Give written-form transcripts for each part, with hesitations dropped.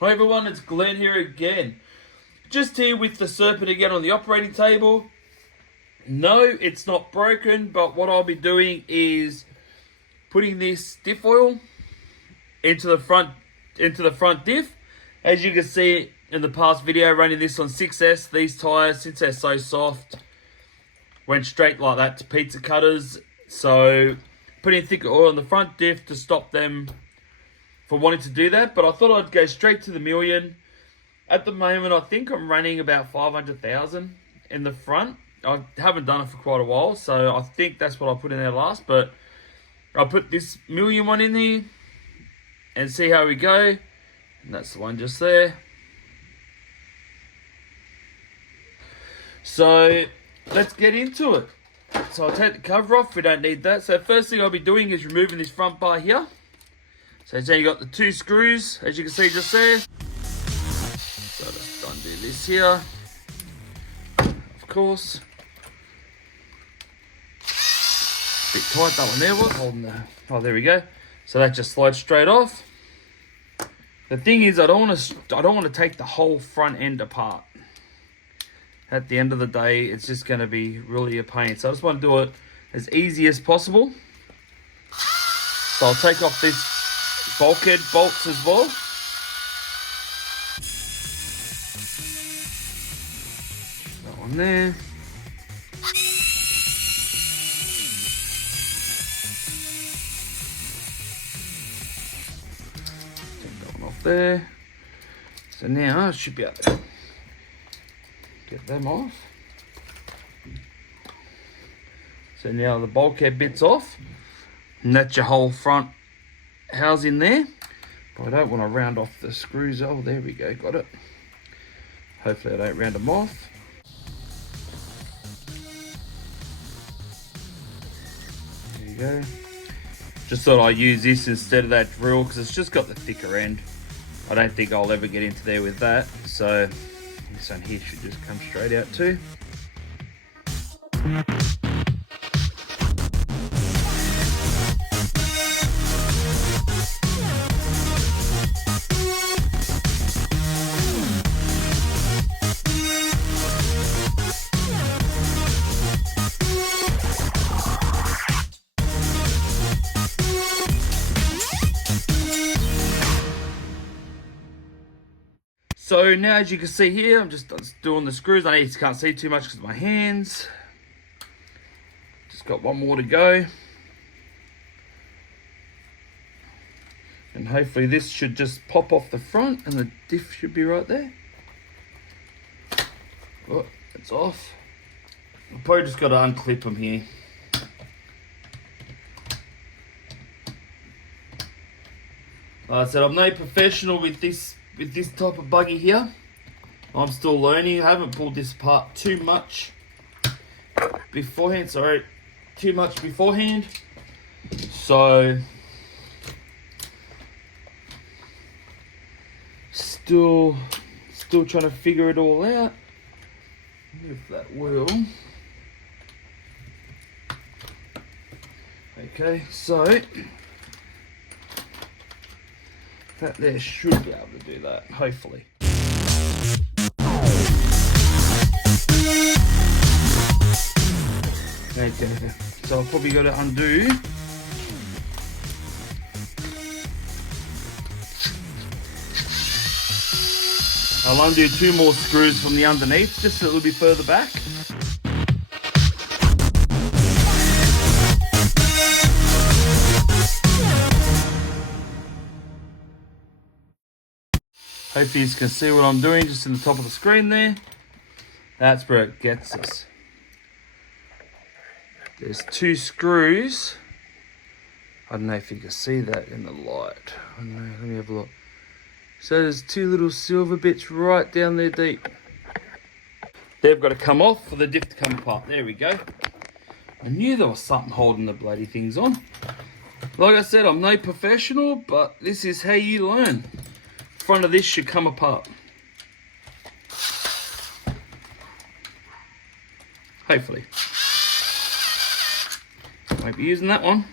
Hi everyone, it's Glenn here again. Just here with the Serpent again on the operating table. No, it's not broken, but what I'll be doing is putting this diff oil into the front diff. As you can see in the past video, running this on 6S, these tyres, since they're so soft, went straight like that to pizza cutters. So putting thicker oil in the front diff to stop them for wanting to do that, but I thought I'd go straight to the million. At the moment, I think I'm running about 500,000 in the front. I haven't done it for quite a while, so I think that's what I put in there last, but I'll put this million one in here and see how we go. And that's the one just there. So let's get into it. So I'll take the cover off, we don't need that. So first thing I'll be doing is removing this front bar here. So you got the two screws, as you can see just there. So let's undo this here, of course. Bit tight, that one there was holding the, oh there we go. So that just slides straight off. The thing is, I don't want to take the whole front end apart. At the end of the day, it's just going to be really a pain. So I just want to do it as easy as possible. So I'll take off this bulkhead bolts as well. That one there. Take that one off there. So now I should be able to get them off. So now the bulkhead bit's off, and that's your whole front housing there. But I don't want to round off the screws. Oh, there we go, got it. Hopefully I don't round them off. There you go. Just thought I'd use this instead of that drill because it's just got the thicker end. I don't think I'll ever get into there with that. So this one here should just come straight out too. So now, as you can see here, I'm just doing the screws. I know you can't see too much because of my hands. Just got one more to go. And hopefully this should just pop off the front and the diff should be right there. Oh, it's off. I've probably just got to unclip them here. Like I said, I'm no professional with this type of buggy here. I'm still learning. I haven't pulled this apart too much beforehand. So still trying to figure it all out. If that will. Okay, so that there should be able to do that, hopefully. Okay, so I've probably got to undo. I'll undo two more screws from the underneath, just a little bit further back. Hopefully you can see what I'm doing just in the top of the screen there. That's where it gets us. There's two screws. I don't know if you can see that in the light. I don't know, let me have a look. So there's two little silver bits right down there deep. They've got to come off for the diff to come apart. There we go. I knew there was something holding the bloody things on. Like I said, I'm no professional, but this is how you learn. Front of this should come apart. Hopefully. Won't be using that one.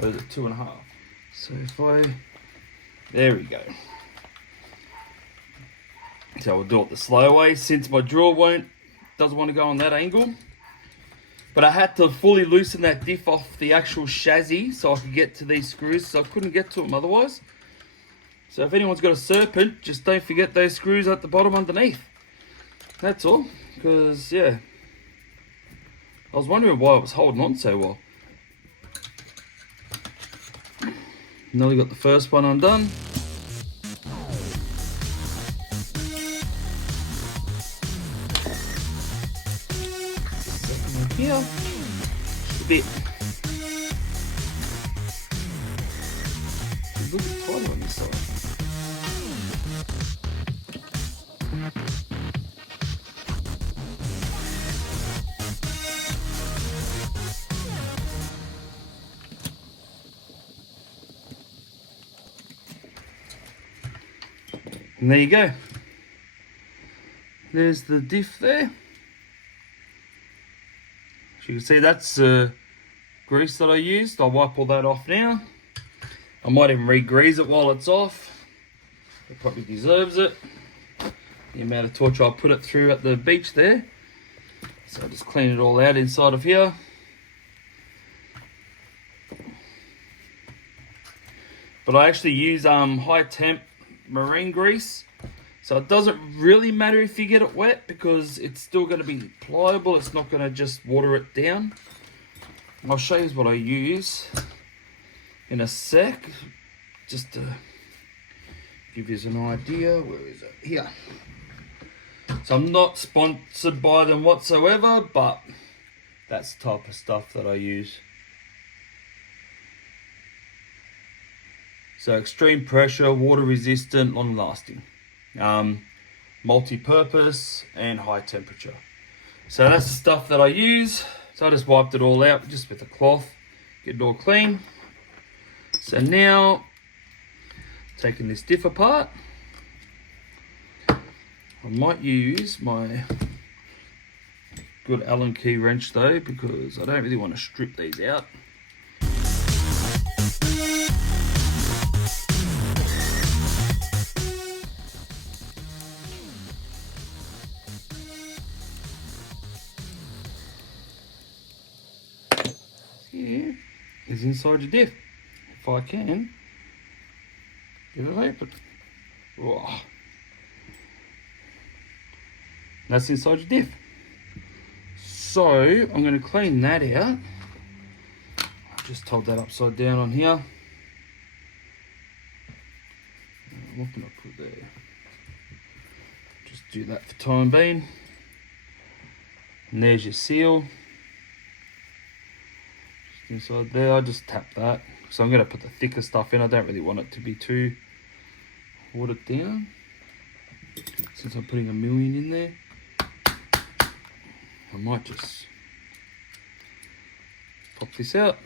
Or is it 2.5? So if I There we go. So we'll do it the slow way since my drill doesn't want to go on that angle. But I had to fully loosen that diff off the actual chassis so I could get to these screws, so I couldn't get to them otherwise. So if anyone's got a serpent, just don't forget those screws at the bottom underneath. That's all, because yeah, I was wondering why it was holding on so well. Nearly got the first one undone. Second one here. Just a bit. It's a little bit tighter on this side. And there you go. There's the diff there. As you can see, that's grease that I used. I'll wipe all that off now. I might even re-grease it while it's off. It probably deserves it. The amount of torture I put it through at the beach there. So I'll just clean it all out inside of here. But I actually use high temp marine grease, so it doesn't really matter if you get it wet because it's still going to be pliable. It's not going to just water it down. I'll show you what I use in a sec, just to give you an idea. Where is it? Here. So I'm not sponsored by them whatsoever, but that's the type of stuff that I use. So extreme pressure, water resistant, long lasting, multi-purpose and high temperature. So that's the stuff that I use. So I just wiped it all out just with a cloth, get it all clean. So now, taking this diff apart, I might use my good Allen key wrench though, because I don't really want to strip these out. Here is inside your diff. If I can get it open. Whoa. That's inside your diff. So I'm going to clean that out. I just told that upside down on here. What can I put there? Just do that for time being. And there's your seal. Just inside there, I just tap that. So I'm going to put the thicker stuff in. I don't really want it to be too watered down, since I'm putting 1,000,000 in there. I might just pop this out,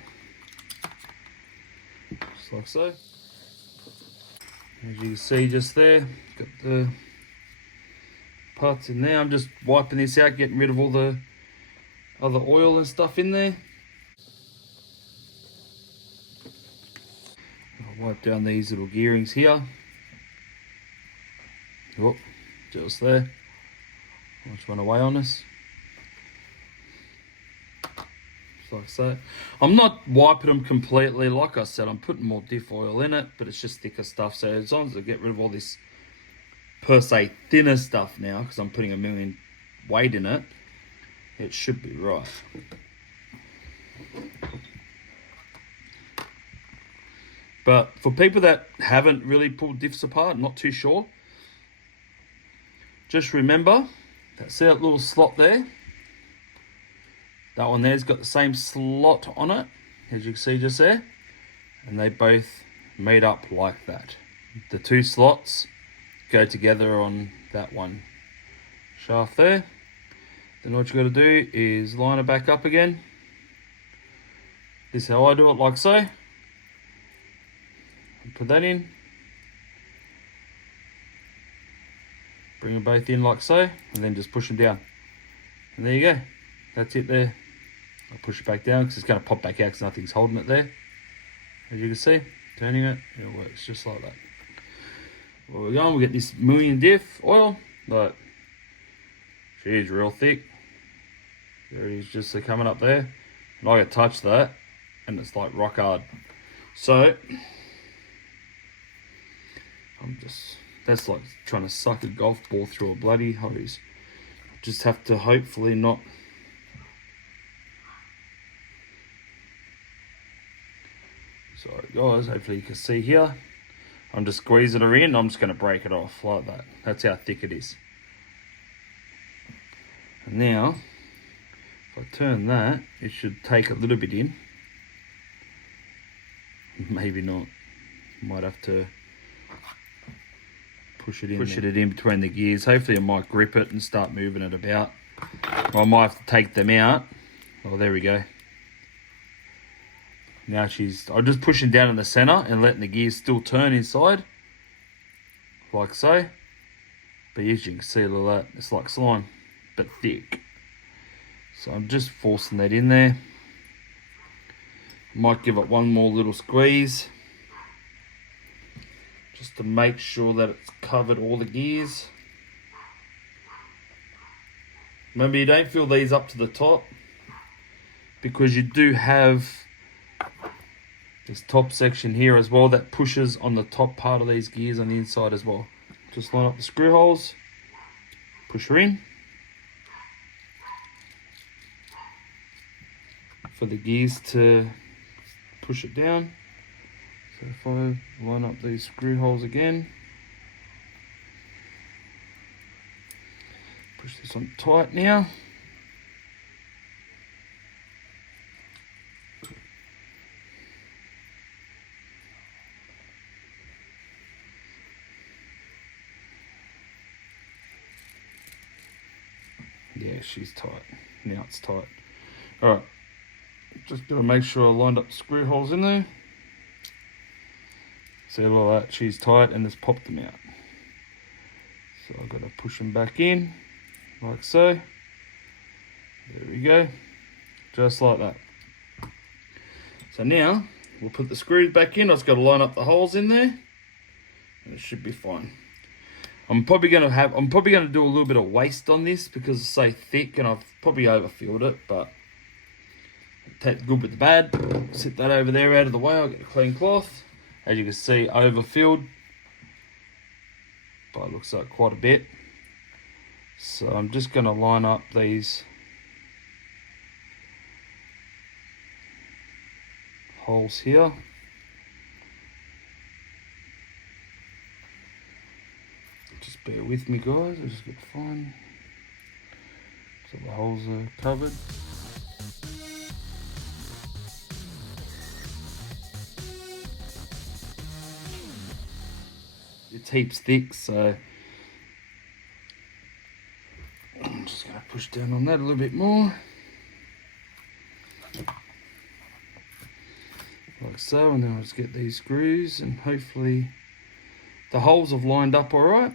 just like so. As you can see just there, got the parts in there. I'm just wiping this out, getting rid of all the other oil and stuff in there. I'll wipe down these little gearings here. Oh, just there. Let's run away on us. Like so. I'm not wiping them completely. Like I said, I'm putting more diff oil in it, but it's just thicker stuff. So as long as I get rid of all this per se thinner stuff now, because I'm putting 1,000,000 weight in it, it should be right. But for people that haven't really pulled diffs apart, not too sure, just remember that, see that little slot there? That one there's got the same slot on it, as you can see just there. And they both made up like that. The two slots go together on that one shaft there. Then what you got to do is line it back up again. This is how I do it, like so. Put that in. Bring them both in like so, and then just push them down. And there you go. That's it there. I'll push it back down because it's going to pop back out because nothing's holding it there. As you can see, turning it, it works just like that. Where we're going, we get this million diff oil, but she's real thick. There it is, just coming up there. And I can touch that, and it's like rock hard. So, that's like trying to suck a golf ball through a bloody hose. Just have to hopefully not. Sorry guys, hopefully you can see here. I'm just squeezing her in, I'm just going to break it off like that. That's how thick it is. And now, if I turn that, it should take a little bit in. Maybe not. Might have to push it in between the gears. Hopefully I might grip it and start moving it about. Or I might have to take them out. Oh, there we go. Now I'm just pushing down in the center and letting the gears still turn inside. Like so. But as you can see, look at that. It's like slime, but thick. So I'm just forcing that in there. Might give it one more little squeeze. Just to make sure that it's covered all the gears. Remember, you don't fill these up to the top, because you do have this top section here as well that pushes on the top part of these gears on the inside as well. Just line up the screw holes, push her in for the gears to push it down. So if I line up these screw holes again, push this on tight now. Yeah, she's tight. Now it's tight. Alright, just gotta make sure I lined up the screw holes in there. See, like that, she's tight, and just popped them out. So I've got to push them back in, like so. There we go, just like that. So now, we'll put the screws back in. I've just got to line up the holes in there, and it should be fine. I'm probably going to do a little bit of waste on this because it's so thick, and I've probably overfilled it, but take the good with the bad. Sit that over there out of the way. I'll get a clean cloth. As you can see, overfilled, but it looks like quite a bit. So I'm just going to line up these holes here. Just bear with me guys, I just get fine. So the holes are covered. It's heaps thick, so I'm just going to push down on that a little bit more. Like so, and then I'll just get these screws, and hopefully the holes have lined up all right.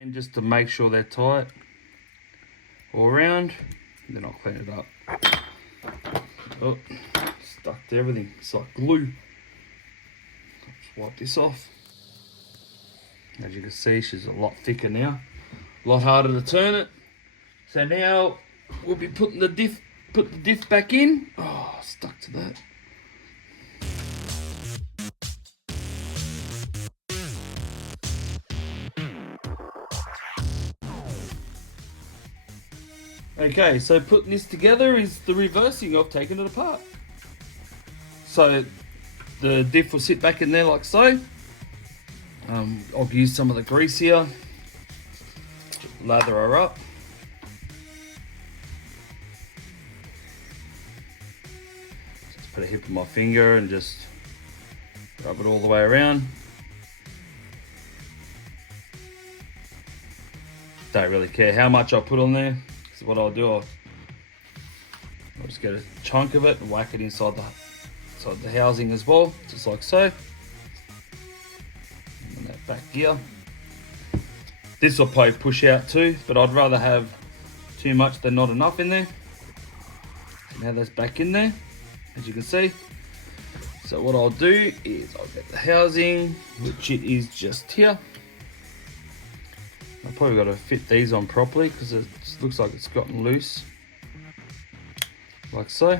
And just to make sure they're tight all around, and then I'll clean it up. Oh, stuck to everything. It's like glue. Just wipe this off. As you can see, she's a lot thicker now, a lot harder to turn it. So now we'll be putting the diff, put the diff back in. Oh, stuck to that. Okay, so putting this together is the reversing of taking it apart. So the diff will sit back in there like so. I'll use some of the grease here, lather her up. Just put a hip of my finger and just rub it all the way around. Don't really care how much I put on there, because what I'll do, I'll just get a chunk of it and whack it inside the housing as well, just like so. And that back gear. This will probably push out too, but I'd rather have too much than not enough in there. Now that's back in there, as you can see. So what I'll do is I'll get the housing, which it is just here. I've probably got to fit these on properly because it looks like it's gotten loose, like so.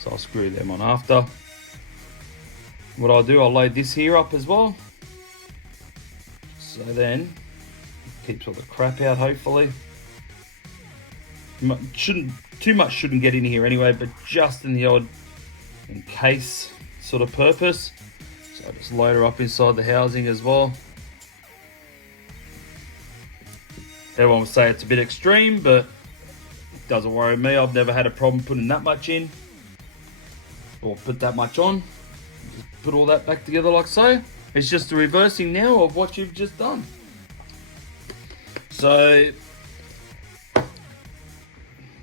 So I'll screw them on after. What I'll do, I'll load this here up as well. So then it keeps all the crap out, hopefully. Too much shouldn't get in here anyway, but just in the odd in case sort of purpose. So I just load her up inside the housing as well. Everyone would say it's a bit extreme, but it doesn't worry me. I've never had a problem putting that much in, or put that much on. Just put all that back together like so. It's just the reversing now of what you've just done. So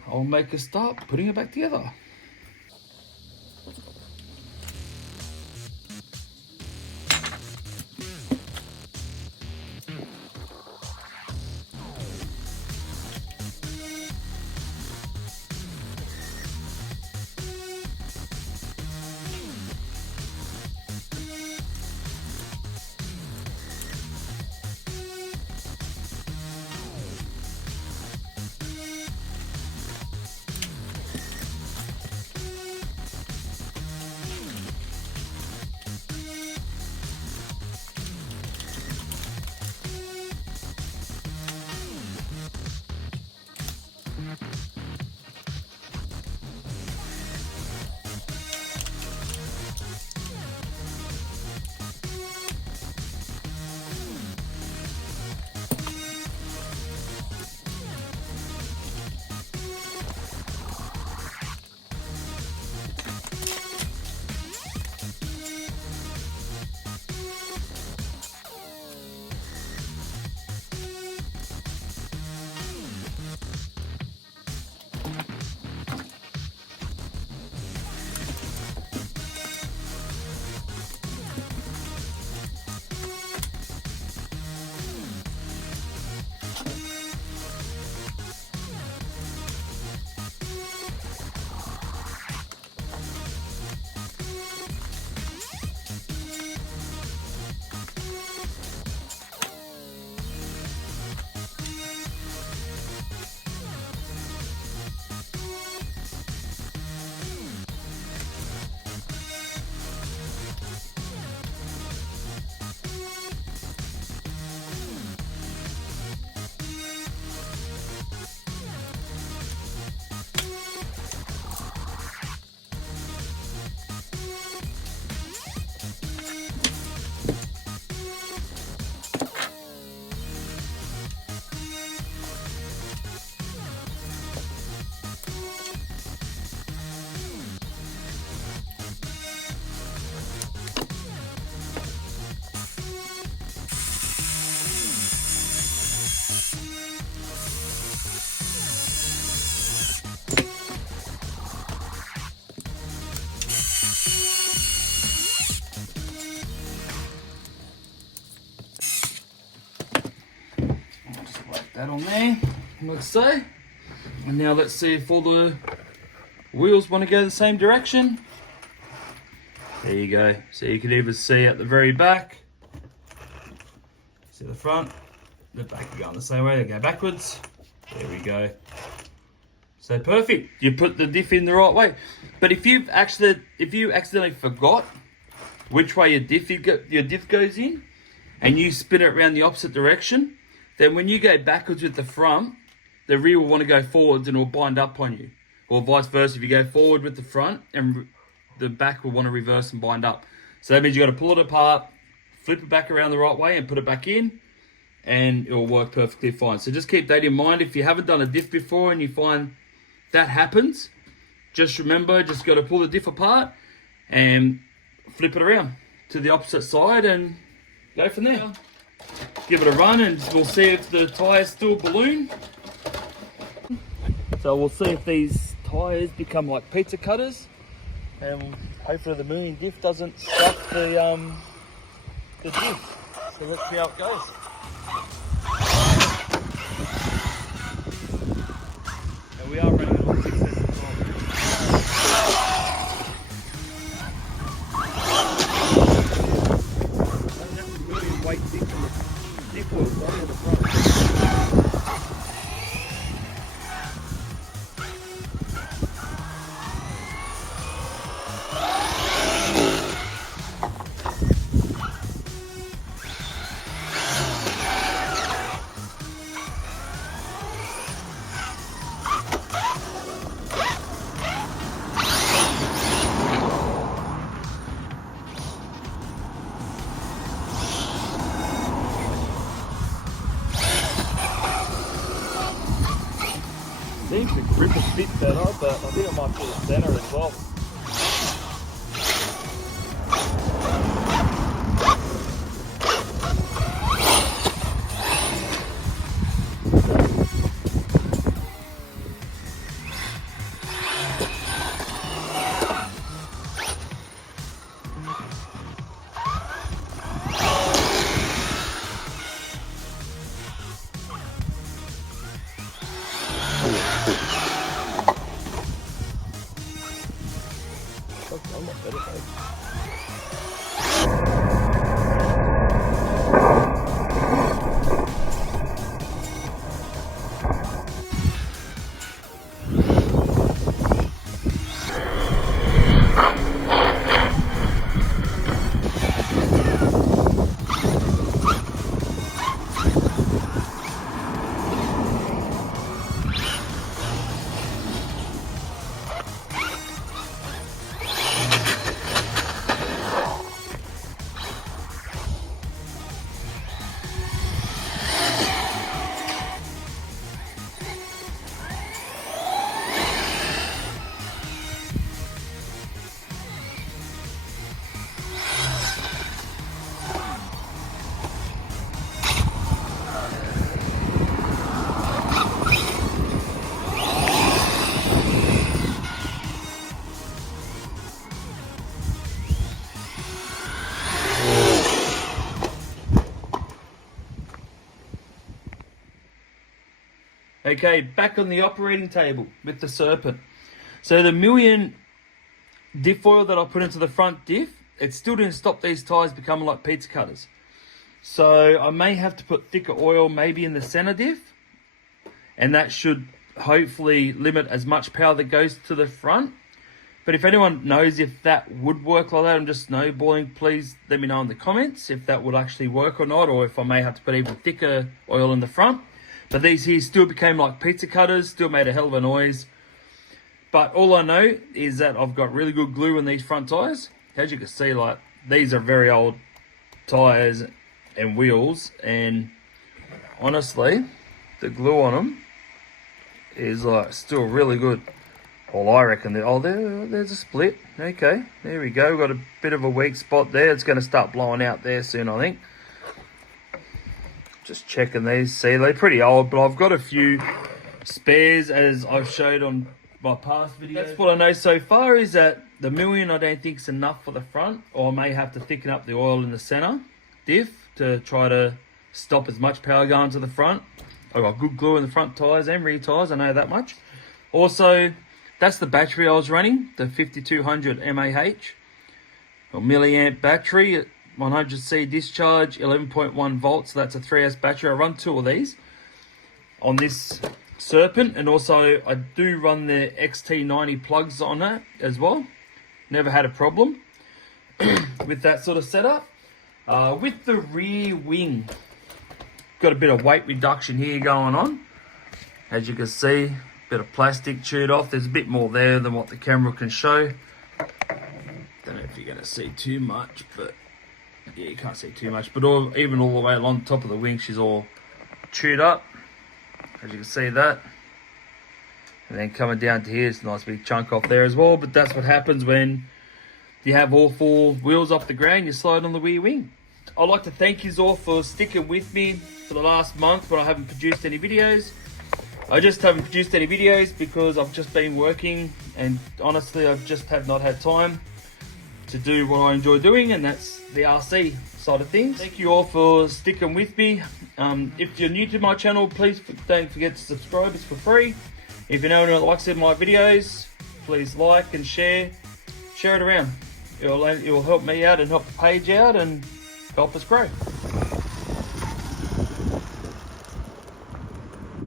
I'll make a start putting it back together. That on there, like so. And now let's see if all the wheels want to go the same direction. There you go. So you can either see at the very back, see the front, the back are going the same way, they go backwards. There we go. So perfect. You put the diff in the right way. But if you accidentally forgot which way your diff goes in, and you spin it around the opposite direction, then when you go backwards with the front, the rear will want to go forwards and it will bind up on you. Or vice versa, if you go forward with the front, and the back will want to reverse and bind up. So that means you got to pull it apart, flip it back around the right way and put it back in, and it will work perfectly fine. So just keep that in mind. If you haven't done a diff before and you find that happens, just remember, just got to pull the diff apart and flip it around to the opposite side and go from there. Give it a run and we'll see if the tyres still balloon. So we'll see if these tyres become like pizza cutters, and hopefully the million diff doesn't stuff the diff. So let's see how it goes. And we are running on 6 sets of time. Doesn't have to really weight diff on the diff oil body on the front. Seems to grip a bit better, but I think it might be the center as well. I'm not better, Okay, back on the operating table with the Serpent. So the million diff oil that I put into the front diff, it still didn't stop these tyres becoming like pizza cutters. So I may have to put thicker oil maybe in the center diff, and that should hopefully limit as much power that goes to the front. But if anyone knows if that would work like that, I'm just snowballing, please let me know in the comments if that would actually work or not, or if I may have to put even thicker oil in the front. But these here still became like pizza cutters, still made a hell of a noise. But all I know is that I've got really good glue in these front tyres. As you can see, like, these are very old tyres and wheels, and honestly, the glue on them is like still really good. Well, I reckon that, oh, there's a split. Okay, there we go. Got a bit of a weak spot there. It's going to start blowing out there soon, I think. Just checking these. See, they're pretty old, but I've got a few spares as I've showed on my past videos. That's what I know so far, is that the million I don't think is enough for the front, or I may have to thicken up the oil in the center diff to try to stop as much power going to the front. I've got good glue in the front tyres and rear tyres, I know that much. Also, that's the battery I was running, the 5200 mAh or milliamp battery, 100C discharge, 11.1 volts. So that's a 3S battery. I run 2 of these on this Serpent, and also I do run the XT90 plugs on that as well. Never had a problem with that sort of setup. With the rear wing, got a bit of weight reduction here going on. As you can see, bit of plastic chewed off. There's a bit more there than what the camera can show. Don't know if you're going to see too much, but Yeah, you can't see too much, but even all the way along the top of the wing, she's all chewed up, as you can see that. And then coming down to here, it's a nice big chunk off there as well, but that's what happens when you have all 4 wheels off the ground, you slide on the rear wing. I'd like to thank you all for sticking with me for the last month when I haven't produced any videos. I just haven't produced any videos because I've just been working, and honestly I've just have not had time to do what I enjoy doing, and that's the RC side of things. Thank you all for sticking with me. If you're new to my channel, please don't forget to subscribe, it's for free. If you know anyone that likes my videos, please like and share it around. It will help me out and help the page out and help us grow.